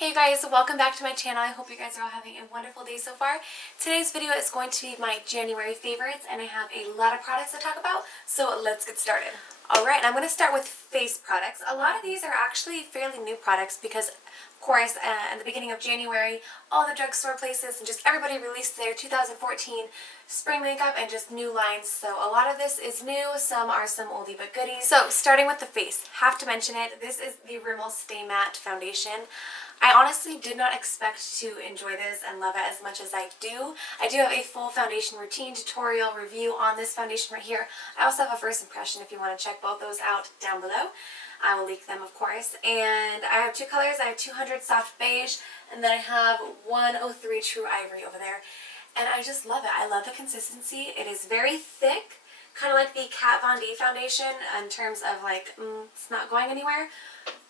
Hey guys, welcome back to my channel. I hope you guys are all having a wonderful day so far. Today's video is going to be my January favorites and I have a lot of products to talk about, so let's get started. Alright, I'm going to start with face products. A lot of these are actually fairly new products because, of course, at the beginning of January, all the drugstore places and just everybody released their 2014 spring makeup and just new lines. So a lot of this is new, some are some oldie but goodies. So starting with the face, have to mention it. This is the Rimmel Stay Matte Foundation. I honestly did not expect to enjoy this and love it as much as I do. I do have a full foundation routine tutorial review on this foundation right here. I also have a first impression if you want to check both those out down below. I will link them, of course. And I have two colors. I have 200 Soft Beige, and then I have 103 True Ivory over there. And I just love it. I love the consistency. It is very thick, kind of like the Kat Von D foundation in terms of like, it's not going anywhere.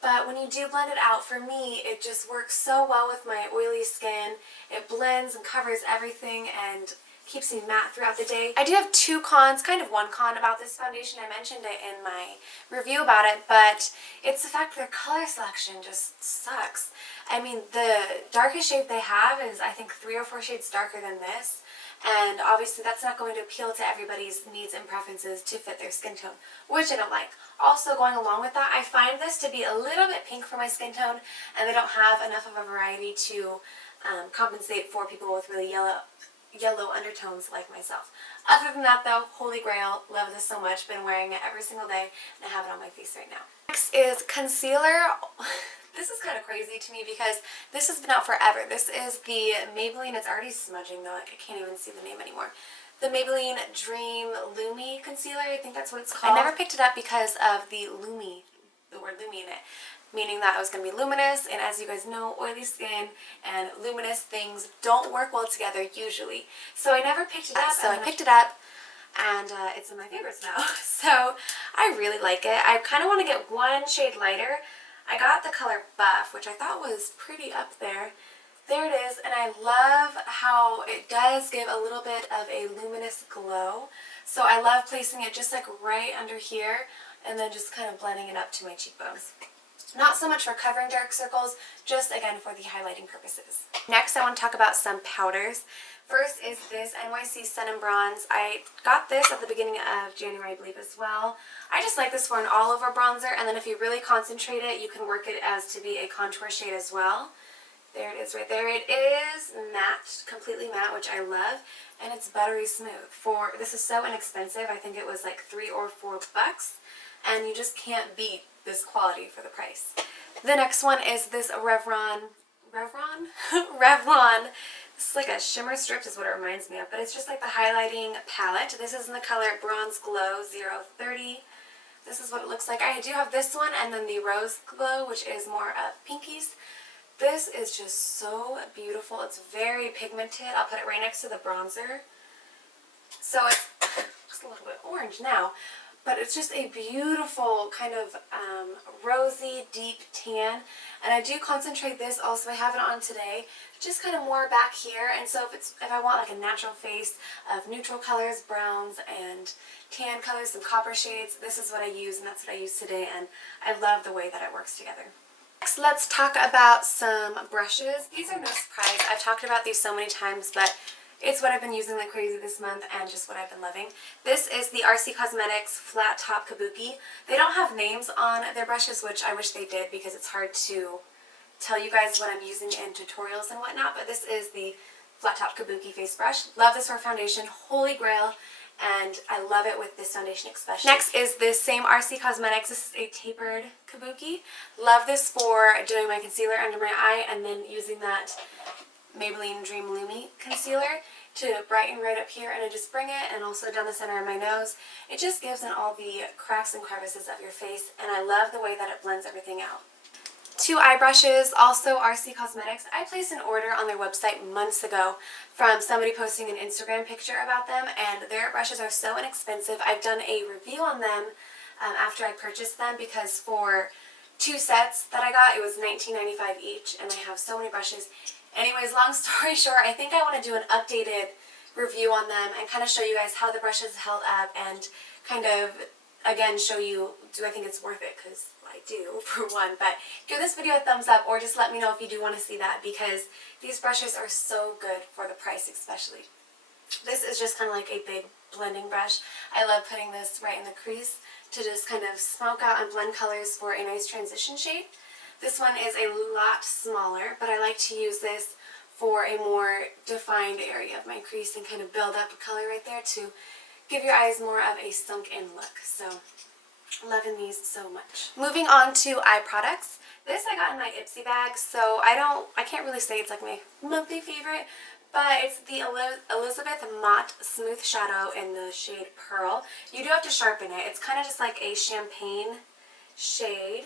But when you do blend it out, for me, it just works so well with my oily skin. It blends and covers everything and keeps me matte throughout the day. I do have two cons, kind of one con about this foundation. I mentioned it in my review about it, but it's the fact that their color selection just sucks. I mean, the darkest shade they have is, I think, 3 or 4 shades darker than this. And obviously that's not going to appeal to everybody's needs and preferences to fit their skin tone, which I don't like. Also, going along with that, I find this to be a little bit pink for my skin tone, and they don't have enough of a variety to compensate for people with really yellow undertones like myself. Other than that though, holy grail, love this so much, been wearing it every single day, and I have it on my face right now. Next is concealer. This is kind of crazy to me because this has been out forever. This is the Maybelline, it's already smudging though, like I can't even see the name anymore. The Maybelline Dream Lumi Concealer, I think that's what it's called. I never picked it up because of the Lumi, the word Lumi in it, meaning that it was going to be luminous, and as you guys know, oily skin and luminous things don't work well together usually. So I never picked it up, so I picked it up, and it's in my favorites now. So I really like it. I kind of want to get one shade lighter. I got the color Buff, which I thought was pretty up there. There it is, and I love how it does give a little bit of a luminous glow. So I love placing it just like right under here and then just kind of blending it up to my cheekbones. Not so much for covering dark circles, just again for the highlighting purposes. Next I want to talk about some powders. First is this NYC Sun and Bronze. I got this at the beginning of January, I believe, as well. I just like this for an all-over bronzer, and then if you really concentrate it, you can work it as to be a contour shade as well. There it is right there. It is matte, completely matte, which I love, and it's buttery smooth. This is so inexpensive. I think it was like $3 or $4, and you just can't beat this quality for the price. The next one is this Revlon. This is like a shimmer strips is what it reminds me of, but it's just like the highlighting palette. This is in the color Bronze Glow 030. This is what it looks like. I do have this one and then the Rose Glow, which is more of pinkies. This is just so beautiful. It's very pigmented. I'll put it right next to the bronzer. So it's just a little bit orange now, but it's just a beautiful kind of rosy, deep tan. And I do concentrate this also. I have it on today, just kind of more back here. And so if I want like a natural face of neutral colors, browns and tan colors, some copper shades, this is what I use, and that's what I use today. And I love the way that it works together. Next, let's talk about some brushes. These are no surprise. I've talked about these so many times, but it's what I've been using like crazy this month and just what I've been loving. This is the RC Cosmetics Flat Top Kabuki. They don't have names on their brushes, which I wish they did because it's hard to tell you guys what I'm using in tutorials and whatnot, but this is the Flat Top Kabuki face brush. Love this for foundation, holy grail, and I love it with this foundation especially. Next is this same RC Cosmetics. This is a tapered kabuki. Love this for doing my concealer under my eye and then using that Maybelline Dream Lumi concealer to brighten right up here, and I just bring it and also down the center of my nose. It just gives in all the cracks and crevices of your face, and I love the way that it blends everything out. Two eye brushes, also RC Cosmetics. I placed an order on their website months ago from somebody posting an Instagram picture about them, and their brushes are so inexpensive. I've done a review on them after I purchased them because for 2 sets that I got, it was $19.95 each, and I have so many brushes. Anyways, long story short, I think I want to do an updated review on them and kind of show you guys how the brushes held up and kind of again, show you, do I think it's worth it, because I do, for one. But give this video a thumbs up, or just let me know if you do want to see that, because these brushes are so good for the price especially. This is just kind of like a big blending brush. I love putting this right in the crease to just kind of smoke out and blend colors for a nice transition shade. This one is a lot smaller, but I like to use this for a more defined area of my crease and kind of build up a color right there to give your eyes more of a sunk in look. So loving these so much. Moving on to eye products. This I got in my Ipsy bag, so I can't really say it's like my monthly favorite, but it's the Elizabeth Matte Smooth Shadow in the shade Pearl. You do have to sharpen it. It's kind of just like a champagne shade.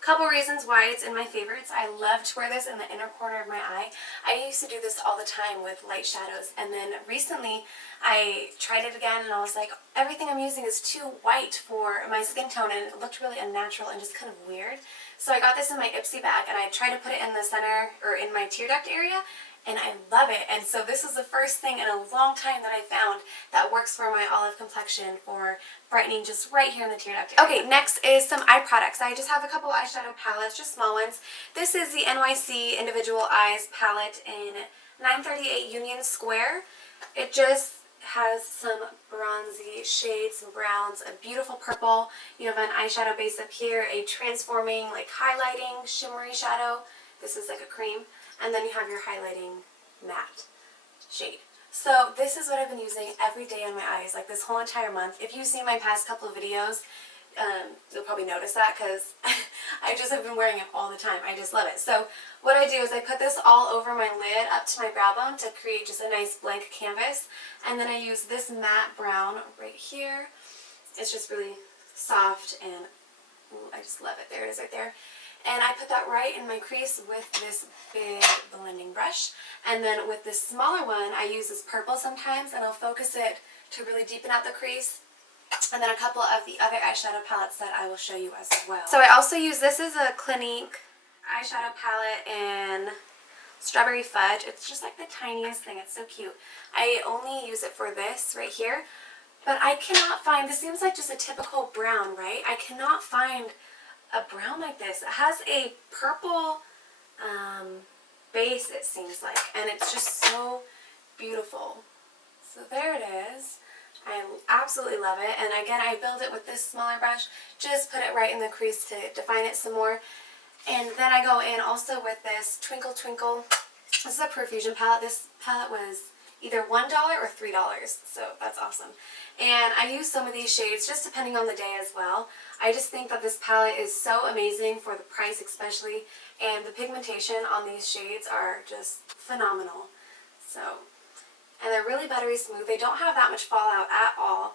Couple reasons why it's in my favorites. I love to wear this in the inner corner of my eye. I used to do this all the time with light shadows, and then recently I tried it again and I was like, everything I'm using is too white for my skin tone, and it looked really unnatural and just kind of weird. So I got this in my Ipsy bag and I tried to put it in the center, or in my tear duct area, and I love it. And so this is the first thing in a long time that I found that works for my olive complexion for brightening just right here in the tear duct area. Okay, next is some eye products. I just have a couple eyeshadow palettes, just small ones. This is the NYC Individual Eyes palette in 938 Union Square. It just has some bronzy shades, some browns, a beautiful purple. You have an eyeshadow base up here, a transforming, like highlighting, shimmery shadow. This is like a cream. And then you have your highlighting matte shade. So this is what I've been using every day on my eyes, like this whole entire month. If you've seen my past couple of videos, you'll probably notice that, because I just have been wearing it all the time. I just love it. So what I do is I put this all over my lid up to my brow bone to create just a nice blank canvas. And then I use this matte brown right here. It's just really soft, and I just love it. There it is right there. And I put that right in my crease with this big blending brush. And then with this smaller one, I use this purple sometimes, and I'll focus it to really deepen out the crease. And then a couple of the other eyeshadow palettes that I will show you as well. So I also use, this is a Clinique eyeshadow palette in Strawberry Fudge. It's just like the tiniest thing. It's so cute. I only use it for this right here. But I cannot find, this seems like just a typical brown, right? I cannot find a brown like this. It has a purple base, it seems like, and it's just so beautiful. So there it is. I absolutely love it. And again, I build it with this smaller brush, just put it right in the crease to define it some more. And then I go in also with this Twinkle Twinkle. This is a Profusion palette. This palette was either $1 or $3, so that's awesome. And I use some of these shades just depending on the day as well. I just think that this palette is so amazing for the price especially, and the pigmentation on these shades are just phenomenal. So, and they're really buttery smooth. They don't have that much fallout at all.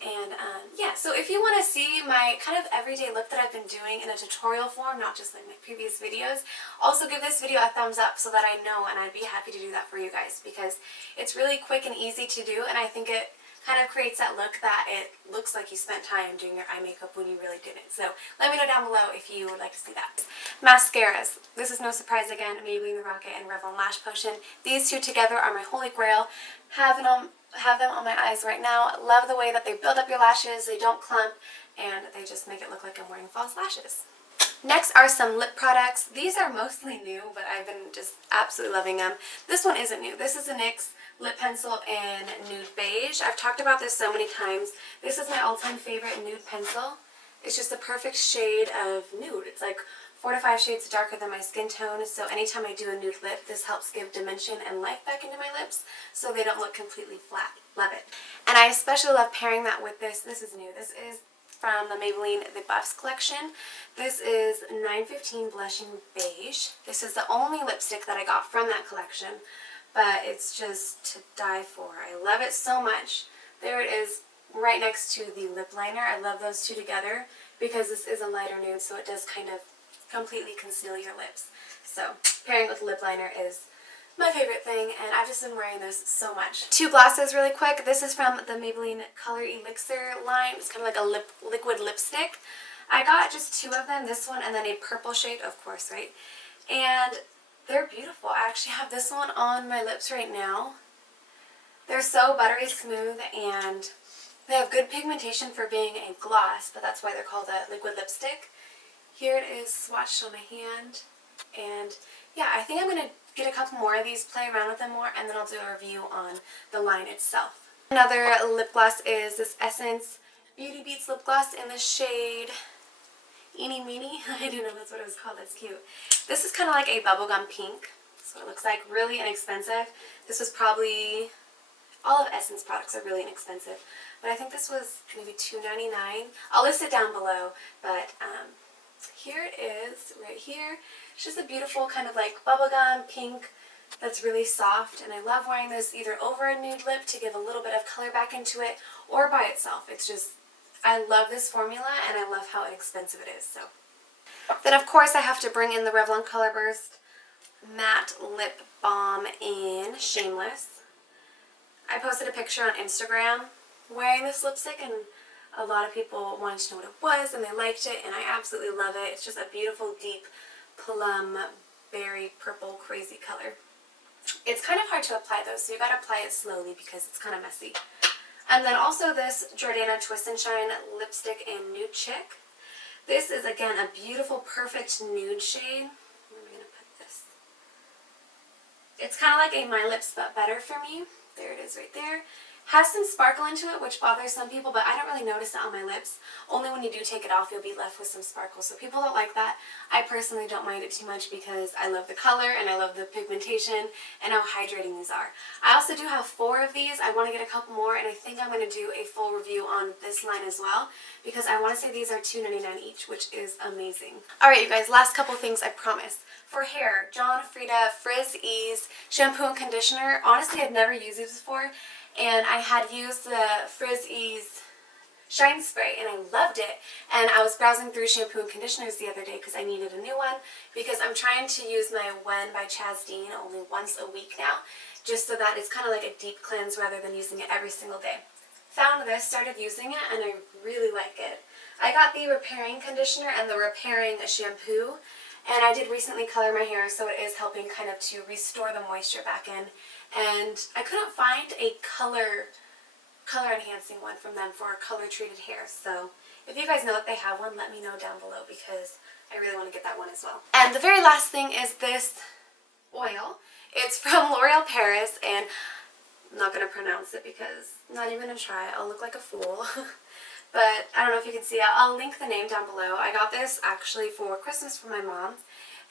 And yeah, so if you want to see my kind of everyday look that I've been doing in a tutorial form, not just like my previous videos, also give this video a thumbs up so that I know, and I'd be happy to do that for you guys, because it's really quick and easy to do, and I think it kind of creates that look that it looks like you spent time doing your eye makeup when you really didn't. So let me know down below if you would like to see that. Mascaras. This is no surprise again, Maybelline The Rocket and Revlon Lash Potion. These two together are my holy grail. Have them on my eyes right now. Love the way that they build up your lashes, they don't clump, and they just make it look like I'm wearing false lashes. Next are some lip products. These are mostly new, but I've been just absolutely loving them. This one isn't new. This is a NYX lip pencil in Nude Beige. I've talked about this so many times. This is my all-time favorite nude pencil. It's just the perfect shade of nude. It's like 4 to 5 shades darker than my skin tone, so anytime I do a nude lip, this helps give dimension and life back into my lips so they don't look completely flat. Love it. And I especially love pairing that with this. This is new. This is from the Maybelline The Buffs collection. This is 915 Blushing Beige. This is the only lipstick that I got from that collection, but it's just to die for. I love it so much. There it is right next to the lip liner. I love those two together because this is a lighter nude, so it does kind of completely conceal your lips. So pairing with lip liner is my favorite thing, and I've just been wearing this so much. Two glosses really quick. This is from the Maybelline Color Elixir line. It's kind of like a liquid lipstick. I got just 2 of them, this one and then a purple shade, of course, right? And they're beautiful. I actually have this one on my lips right now. They're so buttery smooth, and They have good pigmentation for being a gloss, but that's why they're called a liquid lipstick. Here it is swatched on my hand. And yeah, I think I'm going to get a couple more of these, play around with them more, and then I'll do a review on the line itself. Another lip gloss is this Essence Beauty Beats lip gloss in the shade Eeny Meeny. I didn't know that's what it was called. That's cute. This is kind of like a bubblegum pink. That's what it looks like. Really inexpensive. This was probably... all of Essence products are really inexpensive. But I think this was maybe $2.99. I'll list it down below. But here it is, right here. It's just a beautiful kind of like bubblegum pink that's really soft. And I love wearing this either over a nude lip to give a little bit of color back into it, or by itself. It's just... I love this formula, and I love how inexpensive it is. So then, of course, I have to bring in the Revlon Color Burst Matte Lip Balm in Shameless. I posted a picture on Instagram wearing this lipstick, and a lot of people wanted to know what it was, and they liked it, and I absolutely love it. It's just a beautiful, deep, plum, berry, purple, crazy color. It's kind of hard to apply, though, so you gotta apply it slowly because it's kind of messy. And then also this Jordana Twist and Shine lipstick in Nude Chick. This is, again, a beautiful, perfect nude shade. Where am I going to put this? It's kind of like a My Lips But Better for me. There it is right there. Has some sparkle into it, which bothers some people, but I don't really notice it on my lips. Only when you do take it off, you'll be left with some sparkle. So people don't like that. I personally don't mind it too much because I love the color and I love the pigmentation and how hydrating these are. I also do have 4 of these. I want to get a couple more, and I think I'm going to do a full review on this line as well because I want to say these are $2.99 each, which is amazing. Alright, you guys, last couple things, I promise. For hair, John Frieda Frizz Ease shampoo and conditioner. Honestly, I've never used these before. And I had used the Frizz Ease Shine Spray, and I loved it. And I was browsing through shampoo and conditioners the other day because I needed a new one, because I'm trying to use my When by Chaz Dean only once a week now, just so that it's kind of like a deep cleanse rather than using it every single day. Found this, started using it, and I really like it. I got the repairing conditioner and the repairing shampoo, and I did recently color my hair, so it is helping kind of to restore the moisture back in. And I couldn't find a color enhancing one from them for color treated hair. So if you guys know if they have one, let me know down below because I really want to get that one as well. And the very last thing is this oil. It's from L'Oreal Paris, and I'm not going to pronounce it because I'm not even going to try. I'll look like a fool. But I don't know if you can see it. I'll link the name down below. I got this actually for Christmas for my mom.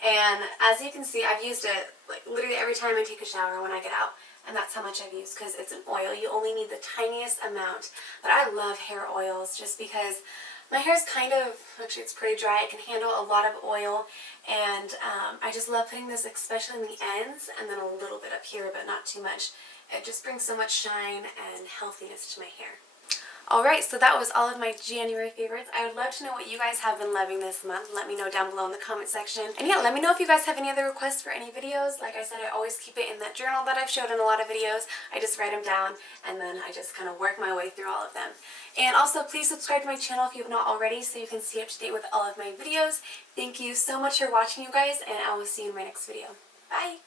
And as you can see, I've used it like literally every time I take a shower when I get out. And that's how much I've used because it's an oil. You only need the tiniest amount. But I love hair oils just because my hair is kind of, actually it's pretty dry. It can handle a lot of oil. And I just love putting this especially in the ends and then a little bit up here, but not too much. It just brings so much shine and healthiness to my hair. Alright, so that was all of my January favorites. I would love to know what you guys have been loving this month. Let me know down below in the comment section. And yeah, let me know if you guys have any other requests for any videos. Like I said, I always keep it in that journal that I've showed in a lot of videos. I just write them down and then I just kind of work my way through all of them. And also, please subscribe to my channel if you have not already so you can stay up to date with all of my videos. Thank you so much for watching, you guys, and I will see you in my next video. Bye!